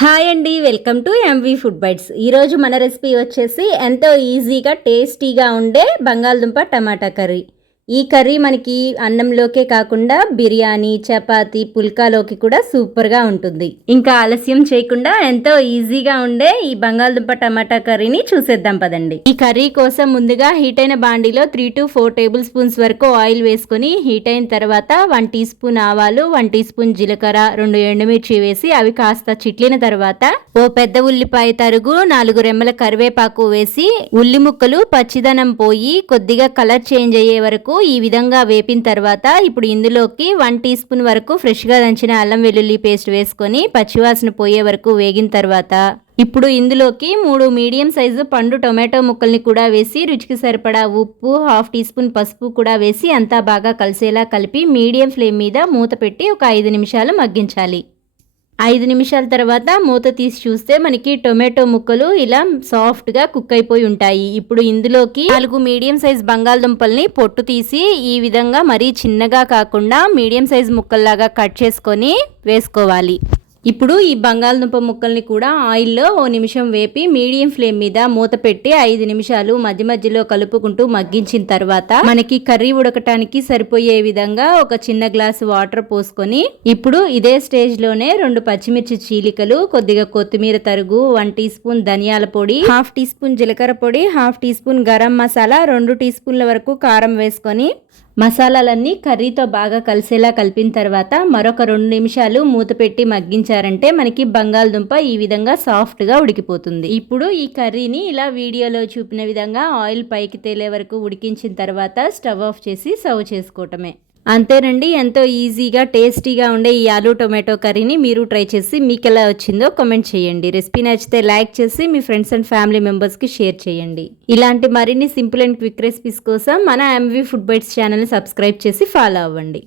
Hi అండి, welcome to MV food bites. ఈరోజు మన రెసిపీ వచ్చేసి ఎంతో ఈజీగా టేస్టీగా ఉండే బంగాళదుంప టమాటా కర్రీ. ఈ కర్రీ మనకి అన్నంలోకే కాకుండా బిర్యానీ, చపాతీ, పుల్కాలోకి కూడా సూపర్గా ఉంటుంది. ఇంకా ఆలస్యం చేయకుండా ఎంతో ఈజీగా ఉండే ఈ బంగాళదుంప టమాటా కర్రీని చూసేద్దాం పదండి. ఈ కర్రీ కోసం ముందుగా హీట్ అయిన బాండీలో 3 to 4 టేబుల్ స్పూన్స్ వరకు ఆయిల్ వేసుకొని హీట్ అయిన తర్వాత 1 టీ స్పూన్ ఆవాలు, 1 టీ స్పూన్ జీలకర్ర, 2 ఎండుమిర్చి వేసి అవి కాస్త చిట్లిన తర్వాత ఓ పెద్ద ఉల్లిపాయ తరుగు, 4 రెమ్మల కరివేపాకు వేసి ఉల్లి ముక్కలు పచ్చిదనం పోయి కొద్దిగా కలర్ చేంజ్ అయ్యే వరకు ఈ విధంగా వేపిన తర్వాత ఇప్పుడు ఇందులోకి 1 టీ స్పూన్ వరకు ఫ్రెష్గా దంచిన అల్లం వెల్లుల్లి పేస్ట్ వేసుకొని పచ్చివాసన పోయే వరకు వేగిన తర్వాత ఇప్పుడు ఇందులోకి 3 మీడియం సైజు పండు టొమాటో ముక్కల్ని కూడా వేసి రుచికి సరిపడా ఉప్పు, 1/2 టీ స్పూన్ పసుపు కూడా వేసి అంతా బాగా కలిసేలా కలిపి మీడియం ఫ్లేమ్ మీద మూత పెట్టి ఒక 5 నిమిషాలు మగ్గించాలి. 5 నిమిషాల తర్వాత మూత తీసి చూస్తే మనకి టొమాటో ముక్కలు ఇలా సాఫ్ట్గా కుక్ అయిపోయి ఉంటాయి. ఇప్పుడు ఇందులోకి 4 మీడియం సైజ్ బంగాళదుంపల్ని పొట్టు తీసి ఈ విధంగా మరీ చిన్నగా కాకుండా మీడియం సైజ్ ముక్కల్లాగా కట్ చేసుకొని వేసుకోవాలి. ఇప్పుడు ఈ బంగాళదుంప ముక్కల్ని కూడా ఆయిల్లో ఓ నిమిషం వేపి మీడియం ఫ్లేమ్ మీద మూత పెట్టి 5 నిమిషాలు మధ్య మధ్యలో కలుపుకుంటూ మగ్గించిన తర్వాత మనకి కర్రీ ఉడకటానికి సరిపోయే విధంగా ఒక చిన్న గ్లాసు వాటర్ పోసుకొని ఇప్పుడు ఇదే స్టేజ్ లోనే 2 పచ్చిమిర్చి చీలికలు, కొద్దిగా కొత్తిమీర తరుగు, 1 టీ స్పూన్ ధనియాల పొడి, 1/2 టీ స్పూన్ జీలకర్ర పొడి, 1/2 టీ స్పూన్ గరం మసాలా, 2 టీ స్పూన్ల వరకు కారం వేసుకొని మసాలాలన్నీ కర్రీతో బాగా కలిసేలా కలిపిన తర్వాత మరొక 2 నిమిషాలు మూత పెట్టి మగ్గించారంటే మనకి బంగాళదుంప ఈ విధంగా సాఫ్ట్గా ఉడికిపోతుంది. ఇప్పుడు ఈ కర్రీని ఇలా వీడియోలో చూపిన విధంగా ఆయిల్ పైకి తేలే వరకు ఉడికించిన తర్వాత స్టవ్ ఆఫ్ చేసి సర్వ్ చేసుకోవటమే. అంతేనండి, ఎంతో ఈజీగా టేస్టీగా ఉండే ఈ ఆలూ టొమాటో కర్రీని మీరు ట్రై చేసి మీకు ఎలా వచ్చిందో కామెంట్ చేయండి. రెసిపీ నచ్చితే లైక్ చేసి మీ ఫ్రెండ్స్ అండ్ ఫ్యామిలీ మెంబర్స్కి షేర్ చేయండి. ఇలాంటి మరిన్ని సింపుల్ అండ్ క్విక్ రెసిపీస్ కోసం మన ఎంవి ఫుడ్ బైట్స్ ఛానల్ని సబ్స్క్రైబ్ చేసి ఫాలో అవ్వండి.